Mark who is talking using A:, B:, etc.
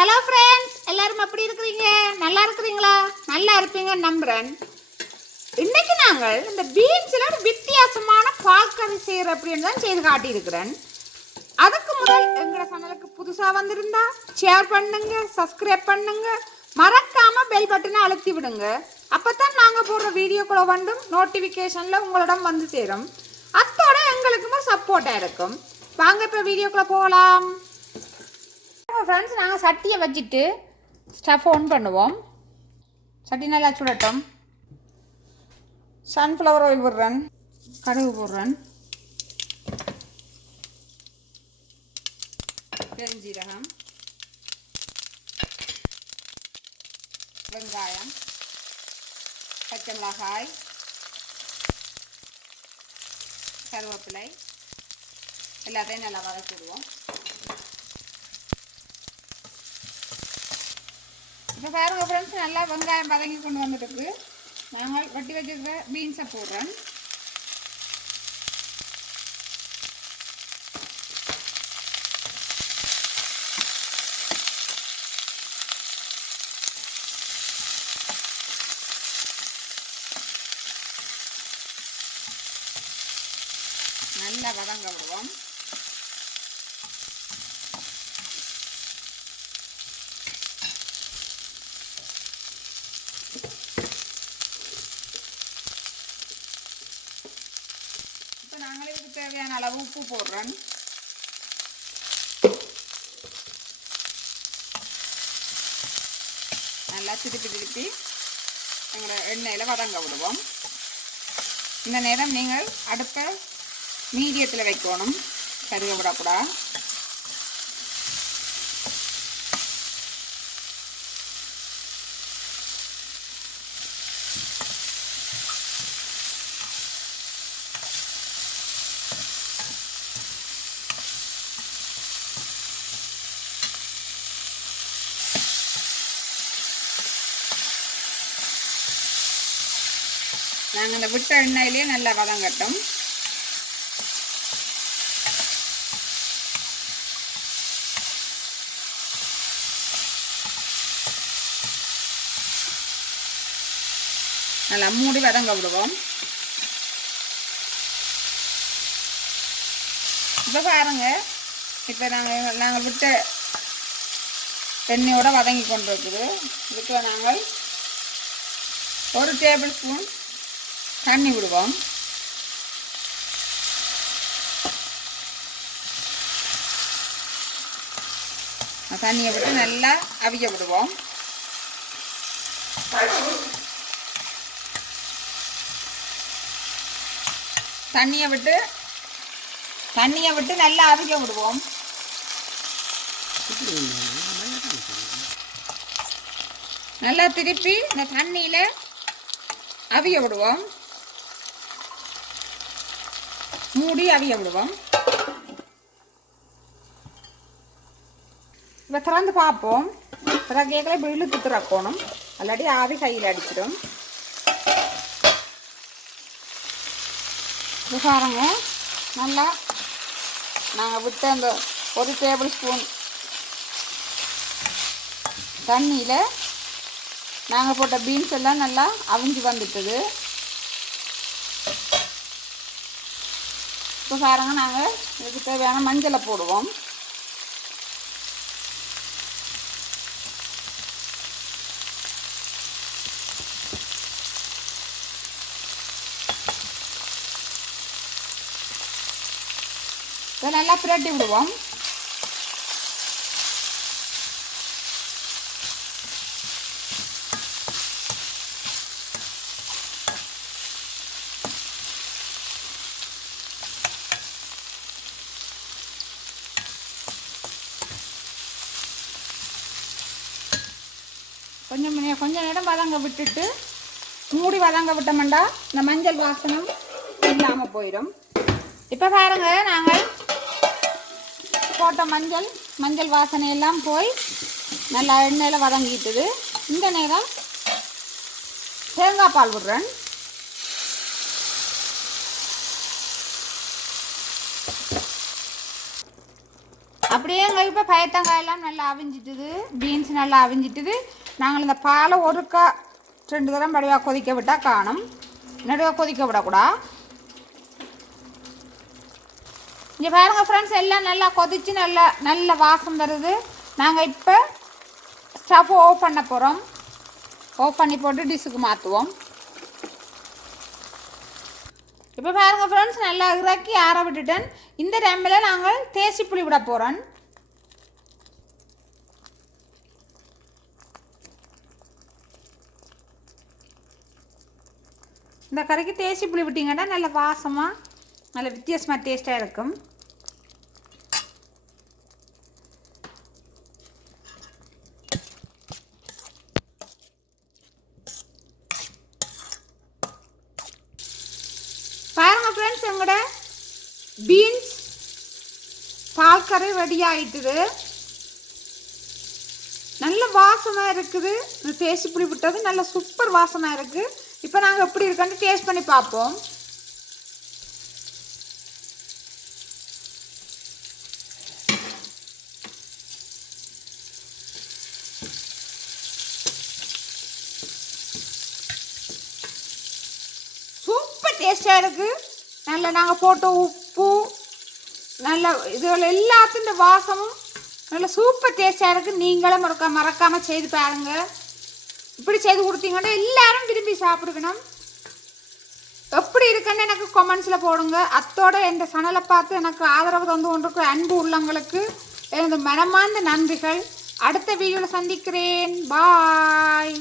A: Hello friends எல்லாரும் எப்படி இருக்கிறீங்க? நல்லா இருக்கிறீங்களா? நல்லா இருப்பீங்கன்னு நம்புறேன். இன்னைக்கு நாங்கள் இந்த பீன்ஸில் ஒரு வித்தியாசமான பால்கறி செய்கிற அப்படின்னு தான் செய்து காட்டியிருக்கிறேன். அதுக்கு முதல் எங்களோட சேனலுக்கு புதுசாக வந்திருந்தா ஷேர் பண்ணுங்க சப்ஸ்கிரைப் பண்ணுங்க. மறக்காம பெல் பட்டனை அழுத்தி விடுங்க. அப்போ தான் நாங்கள் போடுற வீடியோக்குள்ள வந்தும் நோட்டிஃபிகேஷனில் உங்களிடம் வந்து சேரும். அத்தோட எங்களுக்குமே சப்போர்ட்டாக இருக்கும். வாங்க இப்போ வீடியோக்குள்ளே போகலாம். ஃப்ரெண்ட்ஸ் நாங்கள் சட்டியை வச்சுட்டு ஸ்டஃப் ஆன் பண்ணுவோம். சட்டி நல்லா சுடட்டும். சன்ஃப்ளவர் ஆயில் போடுறேன் கடுகு போடுறேன். பெருஞ்சீரகம். வெங்காயம். பச்சை மிளகாய். கருவேப்பிலை. எல்லாத்தையும் நல்லா வதக்கிடுவோம். இப்போ பாருங்கள் ஃப்ரெண்ட்ஸ் நல்லா வெங்காயம் வதங்கி கொண்டு வந்துருக்கு நாங்கள் வட்டி வச்சிருக்கிற பீன்ஸை போடுறேன். நல்லா வதங்க விடுவோம். இப்போ நாங்களே இதுக்கு தேவையான அளவு உப்பு போடுறோம். நல்லா திருப்பி திருப்பி எங்களை எண்ணெயில் வதங்க விடுவோம். இந்த நேரம் நீங்கள் அடுப்பை மீடியத்தில் வைக்கணும். கருக விடக்கூடாது நாங்கள் இந்த விட்ட எண்ணெயிலே நல்லா வதங்கட்டும் நல்லா மூடி வதங்க விடுவோம். இப்போ பாருங்க இப்போ நாங்கள் நாங்கள் விட்ட எண்ணெயோடு வதங்கி கொண்டு இருக்குது இதுக்கு நாங்கள் ஒரு டேபிள் ஸ்பூன் தண்ணி விடுவோம். தண்ணியை விட்டு நல்லா அவிய விடுவோம். தண்ணியை விட்டு தண்ணியை விட்டு நல்லா அவிக்க விடுவோம். நல்லா திருப்பி இந்த தண்ணியில் அவிய விடுவோம். மூடி அவிய விடுவோம். இப்போ திறந்து பார்ப்போம். பிறகு கேட்கல இப்போ இழுத்து திறக்கணும். அல்லாடி ஆவி கையில் அடிச்சிடும். இது பாருங்க. நல்லா நாங்கள் விட்ட அந்த ஒரு டேபிள் ஸ்பூன் தண்ணியில் நாங்கள் போட்ட பீன்ஸ் எல்லாம் நல்லா அவிஞ்சு வந்துட்டுது. இப்போ பாருங்கள் நாங்கள் இதுக்கு தேவையான மஞ்சளை போடுவோம். இதை நல்லா புரட்டி விடுவோம். கொஞ்சம் கொஞ்சம் நேரம் வதங்க விட்டுட்டு மூடி வதங்க விட்டோம்டா இந்த மஞ்சள் வாசனம் இல்லாமல் போயிடும் இப்போ பாருங்க நாங்கள் போட்ட மஞ்சள் மஞ்சள் வாசனை எல்லாம் போய் நல்லா எண்ணெயில் வதங்கிட்டுது. இந்த நேரம் தேங்காய் பால் விடுறேன். அப்படியே எங்களுக்கு இப்போ பயத்தங்காயெல்லாம் நல்லா அவிஞ்சிட்டுது. பீன்ஸ் நல்லா அவிஞ்சிட்டுது. நாங்கள் இந்த பாலை ஒருக்கா ரெண்டு தரம் வடிவாக கொதிக்க விட்டால் காணும். நடுவாக கொதிக்க விடக்கூடா. இங்கே பாருங்கள் ஃப்ரெண்ட்ஸ் எல்லாம் நல்லா கொதிச்சு நல்லா நல்ல வாசம் வருது. நாங்கள் இப்போ ஸ்டவ் ஆஃப் பண்ண போகிறோம் ஆஃப் பண்ணி போட்டு டிஷ்ஷுக்கு மாற்றுவோம் இப்போ பாருங்கள் ஃப்ரெண்ட்ஸ் நல்லா இறக்கி ஆற விட்டுட்டேன். இந்த டைமில் நாங்கள் தேசி புளி விட போகிறோம் இந்த கறிக்கு தேசி புளி விட்டிங்கன்னா நல்ல வாசமாக நல்ல வித்தியாசமாக டேஸ்ட்டாக இருக்கும். பாருங்க ஃப்ரெண்ட்ஸ் எங்களோட பீன்ஸ் பால் ரெடி ஆயிட்டுது. நல்ல வாசமாக இருக்குது. இந்த தேசி புளி விட்டது நல்ல சூப்பர் வாசமாக இருக்குது இப்போ நாங்கள் எப்படி இருக்கோன்னு டேஸ்ட் பண்ணி பார்ப்போம். சூப்பர் டேஸ்டாக இருக்குது நல்ல நாங்கள் போட்ட உப்பு நல்ல இதுகள் எல்லாத்தையும் இந்த வாசமும் நல்ல சூப்பர் டேஸ்டாக இருக்குது நீங்களும் மறக்க மறக்காமல் செய்து பாருங்க. இப்படி செய்து கொடுத்தீங்கன்னா எல்லாரும் விரும்பி சாப்பிடுக்கணும். எப்படி இருக்குன்னு எனக்கு கொமெண்ட்ஸில் போடுங்க. அத்தோட இந்த சணலை பார்த்து எனக்கு ஆதரவு தந்து கொண்டிருக்கிற அன்பு உள்ளவங்களுக்கு எனது மனமார்ந்த நன்றிகள். அடுத்த வீடியோவில் சந்திக்கிறேன். பாய்